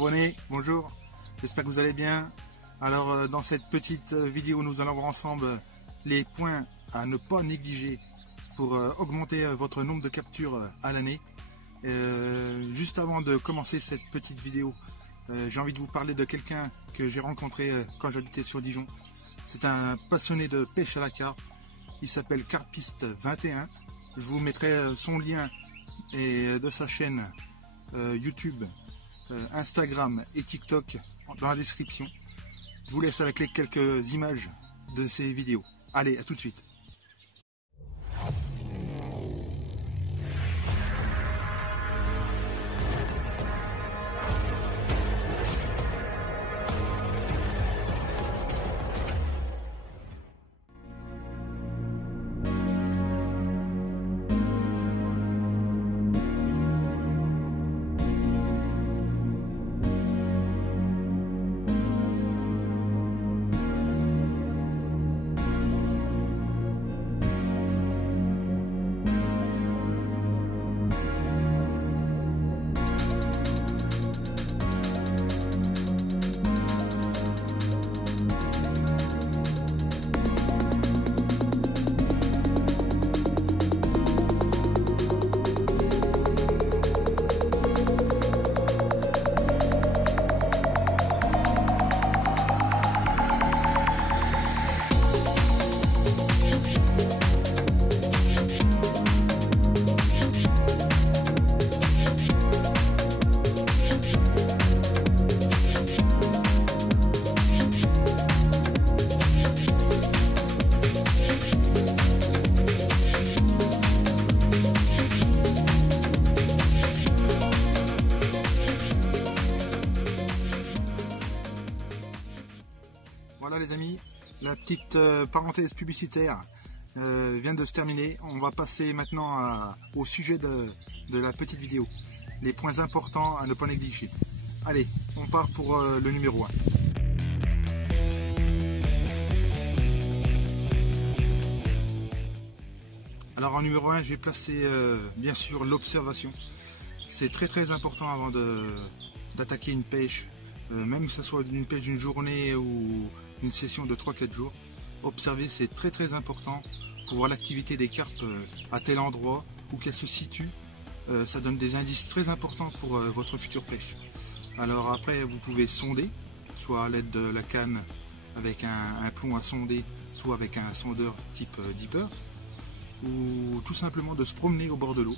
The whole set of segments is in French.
Abonnés, bonjour, j'espère que vous allez bien. Alors dans cette petite vidéo, nous allons voir ensemble les points à ne pas négliger pour augmenter votre nombre de captures à l'année. Juste avant de commencer cette petite vidéo, j'ai envie de vous parler de quelqu'un que j'ai rencontré quand j'habitais sur Dijon. C'est un passionné de pêche à la carpe, il s'appelle Carpiste 21. Je vous mettrai son lien et de sa chaîne YouTube, Instagram et TikTok dans la description. Je vous laisse avec les quelques images de ces vidéos. Allez, à tout de suite. Voilà les amis, la petite parenthèse publicitaire vient de se terminer. On va passer maintenant au sujet de la petite vidéo. Les points importants à ne pas négliger. Allez, on part pour le numéro 1. Alors en numéro 1, j'ai placé bien sûr l'observation. C'est très important avant d'attaquer une pêche, même que ce soit une pêche d'une journée ou une session de 3-4 jours. Observer, c'est très important pour voir l'activité des carpes à tel endroit où qu'elles se situent. Ça donne des indices très importants pour votre future pêche. Alors après, vous pouvez sonder, soit à l'aide de la canne avec un plomb à sonder, soit avec un sondeur type dipper, ou tout simplement de se promener au bord de l'eau.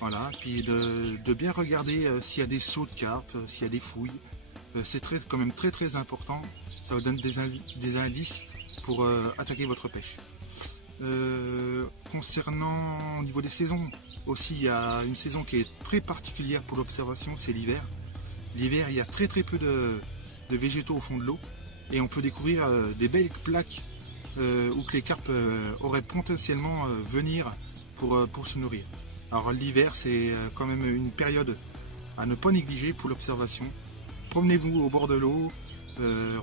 Voilà, puis de bien regarder s'il y a des sauts de carpe, s'il y a des fouilles. C'est quand même très important. Ça vous donne des indices pour attaquer votre pêche. Concernant au niveau des saisons, aussi il y a une saison qui est très particulière pour l'observation, c'est l'hiver. L'hiver, il y a très peu de végétaux au fond de l'eau et on peut découvrir des belles plaques où que les carpes auraient potentiellement venir pour se nourrir. Alors l'hiver, c'est quand même une période à ne pas négliger pour l'observation. Promenez-vous au bord de l'eau,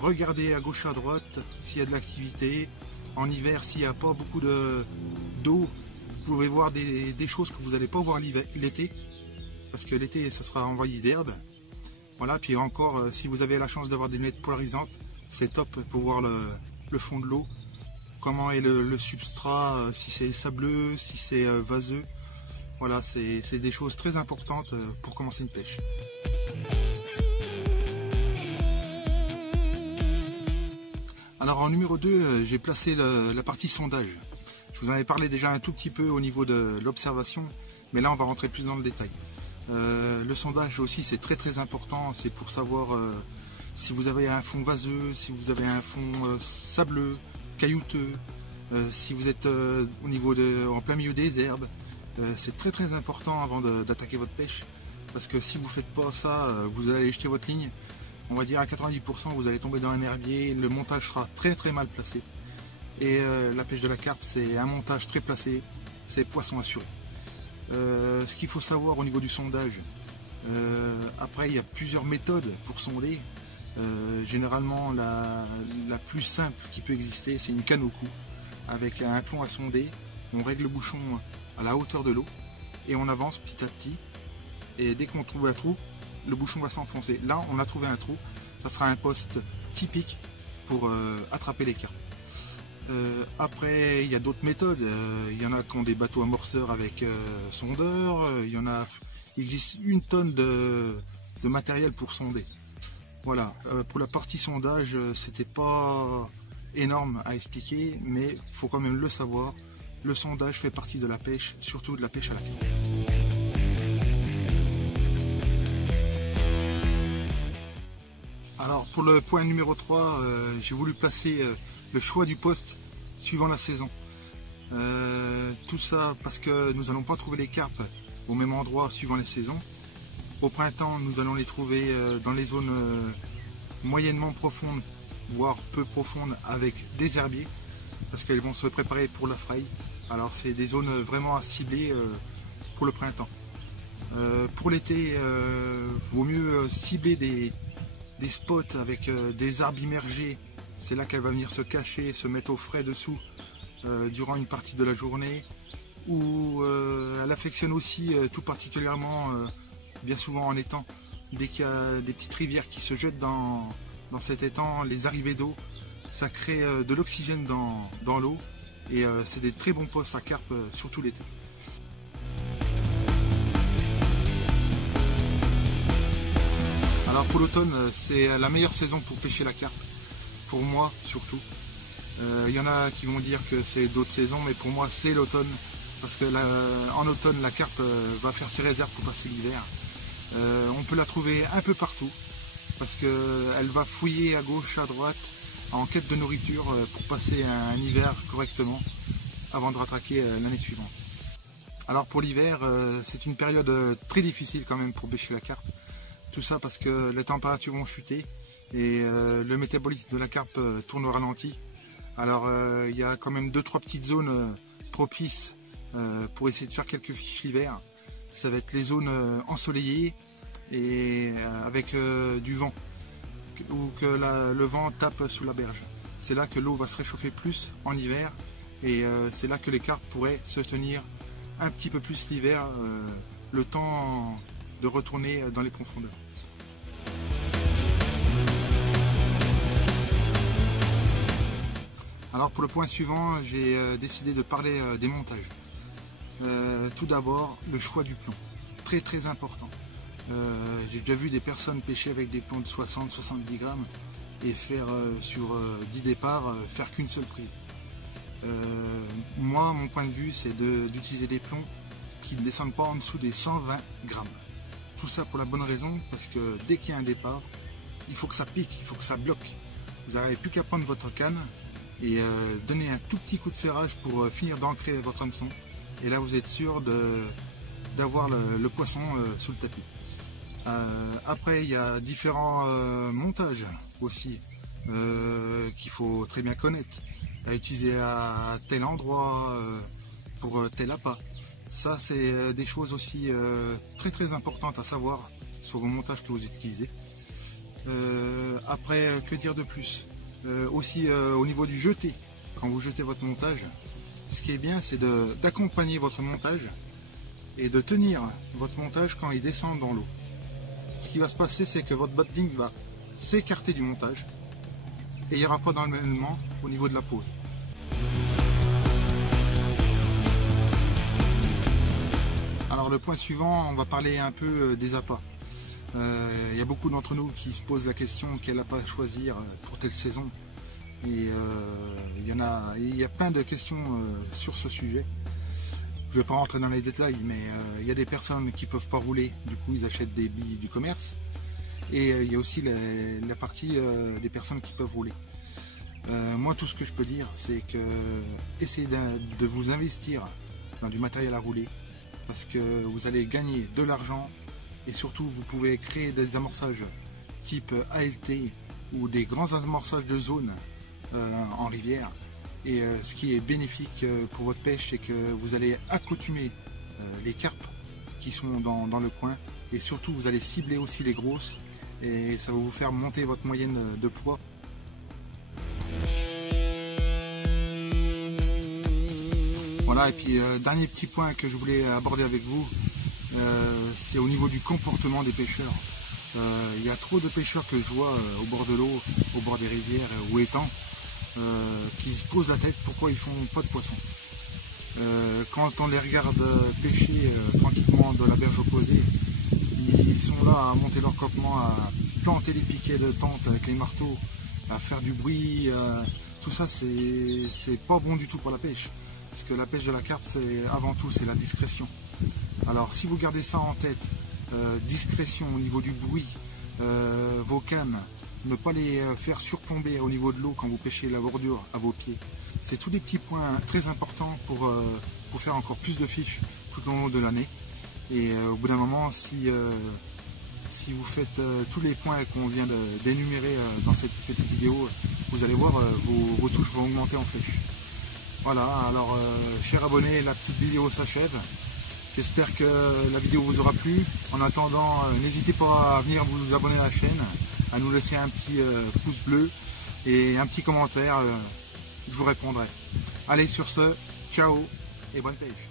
regardez à gauche à droite s'il y a de l'activité. En hiver, s'il n'y a pas beaucoup d'eau, vous pouvez voir des choses que vous n'allez pas voir l'été, parce que l'été, ça sera envahi d'herbe. Voilà, puis encore, si vous avez la chance d'avoir des lunettes polarisantes, c'est top pour voir le fond de l'eau, comment est le substrat, si c'est sableux, si c'est vaseux. Voilà, c'est des choses très importantes pour commencer une pêche. Alors en numéro 2, j'ai placé la partie sondage. Je vous en avais parlé déjà un tout petit peu au niveau de l'observation, mais là on va rentrer plus dans le détail. Le sondage aussi, c'est très important, c'est pour savoir si vous avez un fond vaseux, si vous avez un fond sableux, caillouteux, si vous êtes en plein milieu des herbes. C'est très important avant d'attaquer votre pêche, parce que si vous ne faites pas ça, vous allez jeter votre ligne. On va dire à 90%, vous allez tomber dans un herbier, le montage sera très mal placé. Et la pêche de la carpe, c'est un montage très placé, c'est poisson assuré. Ce qu'il faut savoir au niveau du sondage, après il y a plusieurs méthodes pour sonder. Généralement la plus simple qui peut exister, c'est une canne au cou avec un plomb à sonder. On règle le bouchon à la hauteur de l'eau et on avance petit à petit, et dès qu'on trouve un trou, le bouchon va s'enfoncer. Là on a trouvé un trou, ça sera un poste typique pour attraper les carpes. Après il y a d'autres méthodes, il y en a qui ont des bateaux amorceurs avec sondeur, il existe une tonne de matériel pour sonder. Voilà, pour la partie sondage, c'était pas énorme à expliquer, mais il faut quand même le savoir. Le sondage fait partie de la pêche, surtout de la pêche à la carpe. Alors pour le point numéro 3, j'ai voulu placer le choix du poste suivant la saison. Tout ça parce que nous n'allons pas trouver les carpes au même endroit suivant les saisons. Au printemps, nous allons les trouver dans les zones moyennement profondes, voire peu profondes, avec des herbiers, parce qu'elles vont se préparer pour la fraye. Alors c'est des zones vraiment à cibler pour le printemps. Pour l'été, vaut mieux cibler des spots avec des arbres immergés. C'est là qu'elle va venir se cacher, se mettre au frais dessous durant une partie de la journée. Ou elle affectionne aussi tout particulièrement, bien souvent en étang, dès qu'il y a des petites rivières qui se jettent dans cet étang, les arrivées d'eau, ça crée de l'oxygène dans l'eau, et c'est des très bons postes à carpe, surtout l'été. Alors pour l'automne, c'est la meilleure saison pour pêcher la carpe, pour moi surtout. Il y en a qui vont dire que c'est d'autres saisons, mais pour moi c'est l'automne, parce que en automne la carpe va faire ses réserves pour passer l'hiver. On peut la trouver un peu partout, parce qu'elle va fouiller à gauche, à droite, en quête de nourriture pour passer un hiver correctement, avant de rattraquer l'année suivante. Alors pour l'hiver, c'est une période très difficile quand même pour pêcher la carpe. Tout ça parce que les températures vont chuter et le métabolisme de la carpe tourne au ralenti. Alors il y a quand même 2-3 petites zones propices pour essayer de faire quelques fiches l'hiver. Ça va être les zones ensoleillées et avec du vent, ou que le vent tape sous la berge. C'est là que l'eau va se réchauffer plus en hiver, et c'est là que les carpes pourraient se tenir un petit peu plus l'hiver, le temps de retourner dans les profondeurs. Alors pour le point suivant, j'ai décidé de parler des montages. Tout d'abord, le choix du plomb, très important. J'ai déjà vu des personnes pêcher avec des plombs de 60-70 grammes et faire sur 10 départs, faire qu'une seule prise. Moi, mon point de vue, c'est d'utiliser des plombs qui ne descendent pas en dessous des 120 grammes. Tout ça pour la bonne raison, parce que dès qu'il y a un départ, il faut que ça pique, il faut que ça bloque. Vous n'avez plus qu'à prendre votre canne et donnez un tout petit coup de ferrage pour finir d'ancrer votre hameçon. Et là vous êtes sûr d'avoir le poisson sous le tapis. Après il y a différents montages aussi qu'il faut très bien connaître, à utiliser à tel endroit pour tel appât. Ça c'est des choses aussi très importantes à savoir sur vos montages que vous utilisez. Après, que dire de plus? Aussi au niveau du jeté, quand vous jetez votre montage, ce qui est bien c'est d'accompagner votre montage et de tenir votre montage quand il descend dans l'eau. Ce qui va se passer, c'est que votre botting va s'écarter du montage et il n'y aura pas d'emmêlement au niveau de la pose. Alors le point suivant, on va parler un peu des appâts. Il y a beaucoup d'entre nous qui se posent la question quel appât choisir pour telle saison. Et il y a plein de questions sur ce sujet. Je ne vais pas rentrer dans les détails, mais il y a des personnes qui ne peuvent pas rouler, du coup ils achètent des billes du commerce. Et il y a aussi la partie des personnes qui peuvent rouler. Moi tout ce que je peux dire, c'est que essayez de vous investir dans du matériel à rouler, parce que vous allez gagner de l'argent. Et surtout, vous pouvez créer des amorçages type ALT ou des grands amorçages de zone en rivière. Et ce qui est bénéfique pour votre pêche, c'est que vous allez accoutumer les carpes qui sont dans le coin. Et surtout, vous allez cibler aussi les grosses. Et ça va vous faire monter votre moyenne de poids. Voilà, et puis dernier petit point que je voulais aborder avec vous. C'est au niveau du comportement des pêcheurs. Il y a trop de pêcheurs que je vois au bord de l'eau, au bord des rivières ou étangs, qui se posent la tête pourquoi ils font pas de poissons. Quand on les regarde pêcher tranquillement de la berge opposée, ils sont là à monter leur campement, à planter les piquets de tente avec les marteaux, à faire du bruit. Tout ça c'est pas bon du tout pour la pêche. Parce que la pêche de la carpe, avant tout, c'est la discrétion. Alors si vous gardez ça en tête, discrétion au niveau du bruit, vos cannes, ne pas les faire surplomber au niveau de l'eau quand vous pêchez la bordure à vos pieds. C'est tous des petits points très importants pour faire encore plus de fiches tout au long de l'année. Et au bout d'un moment, si vous faites tous les points qu'on vient d'énumérer dans cette petite vidéo, vous allez voir, vos touches vont augmenter en flèche. Voilà, alors chers abonnés, la petite vidéo s'achève. J'espère que la vidéo vous aura plu. En attendant, n'hésitez pas à venir vous abonner à la chaîne, à nous laisser un petit pouce bleu et un petit commentaire. Je vous répondrai. Allez, sur ce, ciao et bonne pêche.